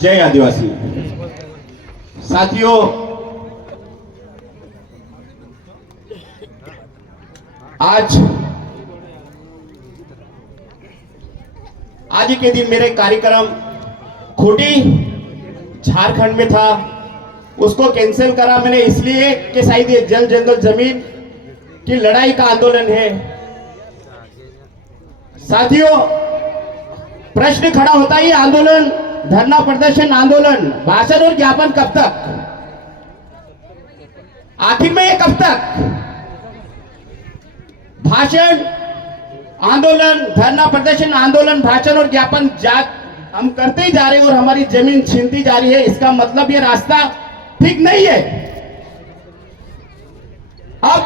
जय आदिवासी। साथियों, आज के दिन मेरे कार्यक्रम खूंटी झारखंड में था, उसको कैंसिल करा मैंने इसलिए कि शायद ये जल जंगल जमीन की लड़ाई का आंदोलन है। साथियों, प्रश्न खड़ा होता है, ये आंदोलन, धरना प्रदर्शन आंदोलन, भाषण और ज्ञापन कब तक? आखिर में ये कब तक? भाषण, आंदोलन, धरना प्रदर्शन, आंदोलन, भाषण और ज्ञापन हम करते ही जा रहे हैं और हमारी जमीन छीनती जा रही है। इसका मतलब ये रास्ता ठीक नहीं है। अब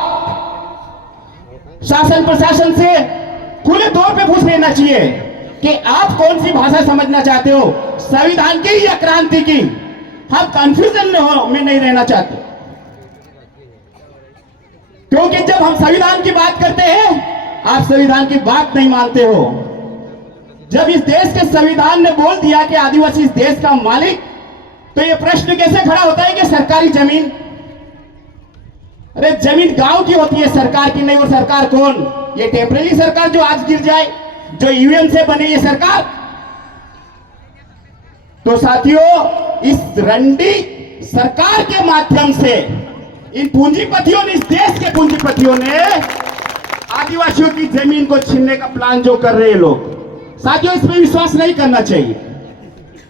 शासन प्रशासन से खुले तौर पे पूछ लेना चाहिए कि आप कौन सी भाषा समझना चाहते हो, संविधान की या क्रांति की? हम कंफ्यूजन में नहीं रहना चाहते, क्योंकि जब हम संविधान की बात करते हैं आप संविधान की बात नहीं मानते हो। जब इस देश के संविधान ने बोल दिया कि आदिवासी इस देश का मालिक, तो ये प्रश्न कैसे खड़ा होता है कि सरकारी जमीन, अरे जमीन गांव की होती है, सरकार की नहीं। और सरकार कौन? ये टेम्परेरी सरकार जो आज गिर जाए, जो ईवीएम से बने ये सरकार। तो साथियों, इस रंडी सरकार के माध्यम से इन पूंजीपतियों ने, इस देश के पूंजीपतियों ने आदिवासियों की जमीन को छीनने का प्लान जो कर रहे हैं लोग, साथियों इस पे विश्वास नहीं करना चाहिए।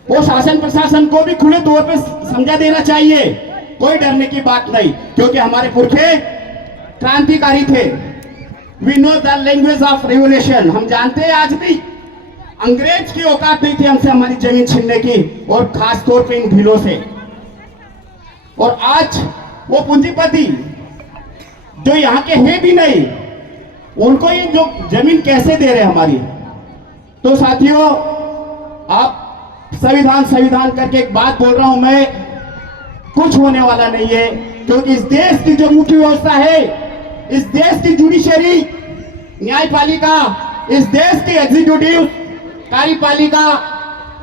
वो शासन प्रशासन को भी खुले तौर पे समझा देना चाहिए, कोई डरने की बात नहीं, क्योंकि हमारे पुरखे क्रांतिकारी थे। We know the language of revolution. हम जानते हैं आज भी अंग्रेज की औकात नहीं थी हमसे हमारी जमीन छीनने की, और खास तौर पे इन भीलों से। और आज वो पूंजीपति जो यहाँ के हैं भी नहीं, उनको ये जो जमीन कैसे दे रहे हमारी? तो साथियों, आप संविधान करके एक बात बोल रहा हूं मैं, कुछ होने वाला नहीं है, क्योंकि इस देश की जो मुख्य व्यवस्था है, इस देश की जुडिशरी न्यायपालिका, इस देश की एग्जीक्यूटिव कार्यपालिका,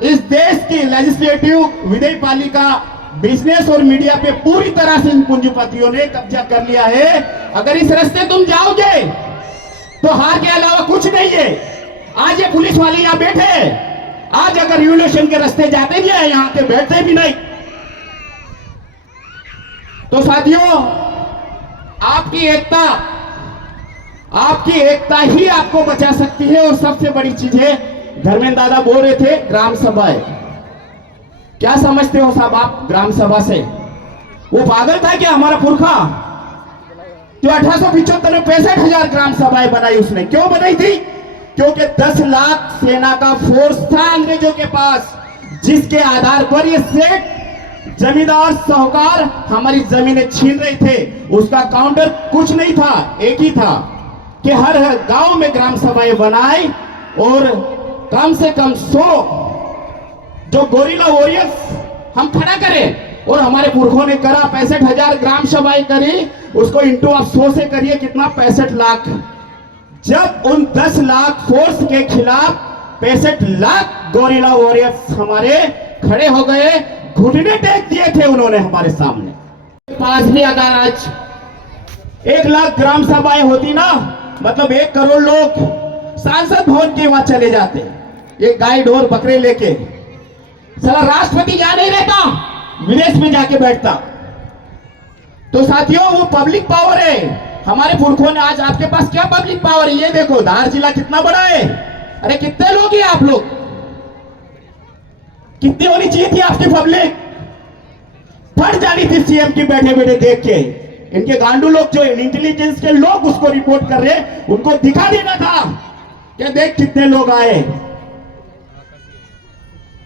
इस देश की लेजिस्लेटिव विधायी पालिका, बिजनेस और मीडिया पे पूरी तरह से इन पूंजीपतियों ने कब्जा कर लिया है। अगर इस रास्ते तुम जाओगे तो हार के अलावा कुछ नहीं है। आज ये पुलिस वाले यहां बैठे हैं, आज अगर रिवोल्यूशन के रास्ते जाते भी है, यहां पे बैठते भी नहीं। तो साथियों, आपकी एकता ही आपको बचा सकती है। और सबसे बड़ी चीज है, धर्मेंद्र दादा बोल रहे थे ग्राम सभाएं, क्या समझते हो साहब आप ग्राम सभा से? वो पागल था क्या हमारा पुरखा जो 1875 में 65,000 ग्राम सभाएं बनाई? उसने क्यों बनाई थी? क्योंकि 10 लाख सेना का फोर्स था अंग्रेजों के पास, जिसके आधार पर ये सेठ, जमींदार, साहूकार हमारी जमीनें छीन रहे थे। उसका काउंटर कुछ नहीं था, एक ही था कि हर गांव में ग्राम सभाएं बनाई और कम से कम 100 जो गोरिल्ला वॉरियर्स हम खड़ा करें। और हमारे पुरखों ने करा, 65,000 ग्राम सभाएं करी, उसको इंटू आप 100 से करिए कितना, 65 लाख। जब उन 10 लाख फोर्स के खिलाफ 65 लाख गोरिल्ला वॉरियर्स हमारे खड़े हो गए, घुटने टेक दिए थे उन्होंने हमारे सामने। पास भी अगर आज 1 लाख ग्राम सभाएं होती ना, मतलब 1 करोड़ लोग सांसद भवन के वहां चले जाते, एक गाय ढोर बकरे लेके। साला राष्ट्रपति यहाँ नहीं रहता, विदेश में जाके बैठता। तो साथियों, वो पब्लिक पावर है। हमारे पुरखों ने, आज आपके पास क्या पब्लिक पावर है? ये देखो, धार जिला कितना बड़ा है। अरे कितने लोग हैं आप लोग? कितनी होनी चाहिए थी आपकी पब्लिक? फट जानी थी सीएम की बैठे बैठे देख के। इनके गांडू लोग जो इंटेलिजेंस के लोग उसको रिपोर्ट कर रहे, उनको दिखा देना था कि देख कितने लोग आए।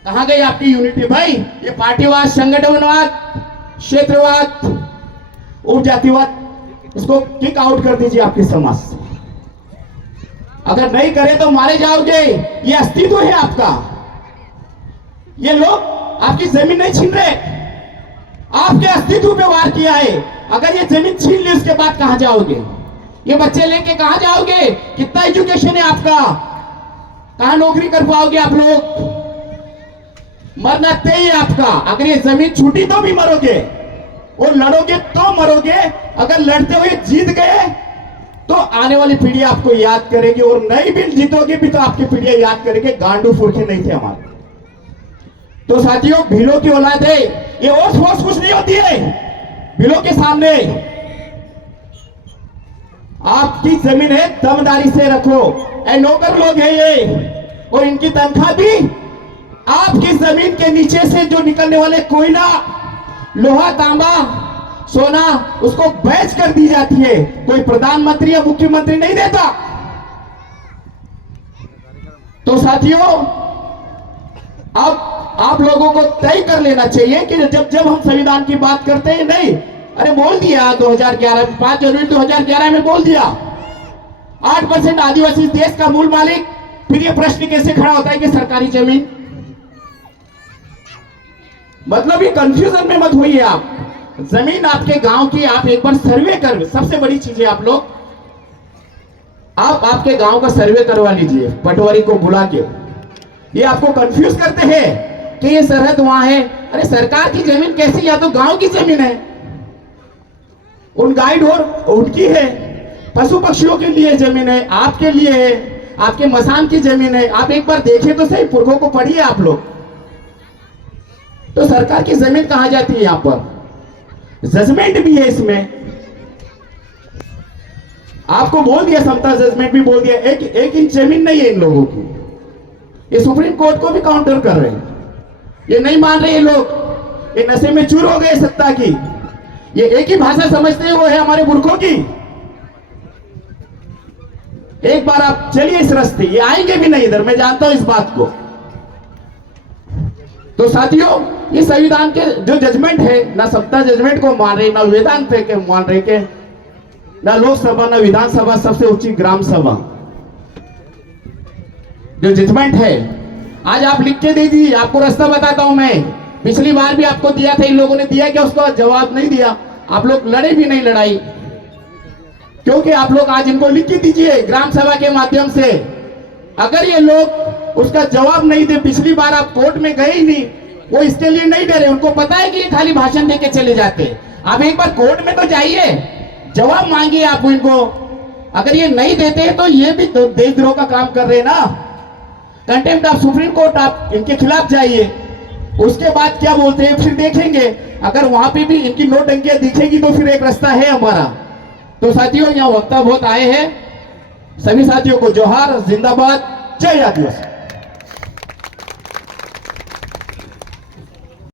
कहां गई आपकी यूनिटी भाई? ये पार्टीवाद, संगठनवाद, क्षेत्रवाद, उपजातिवाद, इसको किक आउट कर दीजिए आपके समाज से। अगर नहीं करे तो मारे जाओगे। ये अस्तित्व है आपका। ये लोग आपकी जमीन नहीं छीन रहे, आपके अस्तित्व पे वार किया है। अगर ये जमीन छीन ली, उसके बाद कहां जाओगे? ये बच्चे लेके कहां जाओगे? कितना एजुकेशन है आपका? कहां नौकरी कर पाओगे आप लोग? मरना तय है आपका। अगर ये जमीन छूटी तो भी मरोगे, और लड़ोगे तो मरोगे। अगर लड़ते हुए जीत गए तो आने वाली पीढ़ी आपको याद करेगी, और नहीं भी जीतोगे भी तो आपकी पीढ़ियां याद करेगी गांडू फूरखे नहीं थे हमारे। तो साथियों, भीलों की औलाद है ये, और फोर्स कुछ नहीं होती है भीलों के सामने। आपकी जमीन है, दमदारी से रखो। ऐ नौकर लोग हैं ये, और इनकी तनख्वाह भी आपकी जमीन के नीचे से जो निकलने वाले कोयला, लोहा, तांबा, सोना, उसको बेच कर दी जाती है। कोई प्रधानमंत्री या मुख्यमंत्री नहीं देता। तो साथियों, अब आप लोगों को तय कर लेना चाहिए कि जब हम संविधान की बात करते हैं, नहीं अरे बोल दिया 2011 5 जनवरी 2011 में बोल दिया 8% आदिवासी देश का मूल मालिक। फिर ये प्रश्न कैसे खड़ा होता है कि सरकारी जमीन? मतलब ये कंफ्यूजन में मत होइए आप। जमीन आपके गांव की, आप एक बार सर्वे कर, सबसे बड़ी चीज है आप लोग, आप आपके गांव का सर्वे करवा लीजिए पटवारी को बुला के। ये आपको कंफ्यूज करते हैं कि ये सरहद वहां है। अरे सरकार की जमीन कैसी, या तो गांव की जमीन है, उन गाइड और उनकी है, पशु पक्षियों के लिए जमीन है, आपके लिए है, आपके मसान की जमीन है। आप एक बार देखें तो सही, पुरखों को पढ़िए आप लोग। तो सरकार की जमीन कहां जाती है? यहां पर जजमेंट भी है इसमें, आपको बोल दिया, समता जजमेंट भी बोल दिया। एक इंच जमीन नहीं है इन लोगों की। ये सुप्रीम कोर्ट को भी काउंटर कर रहे हैं, ये नहीं मान रहे ये लोग, ये नशे में चूर हो गए सत्ता की। ये एक ही भाषा समझते हैं, वो है हमारे पुरखों की। एक बार आप चलिए इस रास्ते, ये आएंगे भी नहीं इधर, मैं जानता हूं इस बात को। तो साथियों, ये संविधान के जो जजमेंट है, ना सत्ता जजमेंट को मान रहे, ना वेदांत के मान रहे के, ना लोकसभा, ना विधानसभा, सबसे ऊंची ग्राम सभा जो जजमेंट है, आज आप लिख के दीजिए। आपको रास्ता बताता हूं मैं, पिछली बार भी आपको दिया था, इन लोगों ने दिया क्या? उसका जवाब नहीं दिया। आप लोग लड़े भी नहीं लड़ाई, क्योंकि आप लोग आज इनको लिख के दीजिए ग्राम सभा के माध्यम से। अगर ये लोग उसका जवाब नहीं दे, पिछली बार आप कोर्ट में गए ही नहीं, वो इसके लिए नहीं डरे, उनको पता है कि ये खाली भाषण देके चले जाते। आप एक बार कोर्ट में तो जाइए, जवाब मांगिए आप इनको। अगर ये नहीं देते तो ये भी तो देशद्रोह का काम कर रहे हैं ना। कंटेम्प्ट ऑफ सुप्रीम कोर्ट, आप इनके खिलाफ जाइए, उसके बाद क्या बोलते हैं फिर देखेंगे। अगर वहां पे भी इनकी नोटंकियां दिखेगी तो फिर एक रास्ता है हमारा। तो साथियों, यहाँ वक्ता बहुत आए हैं, सभी साथियों को जोहार, जिंदाबाद, जय आदिवासी।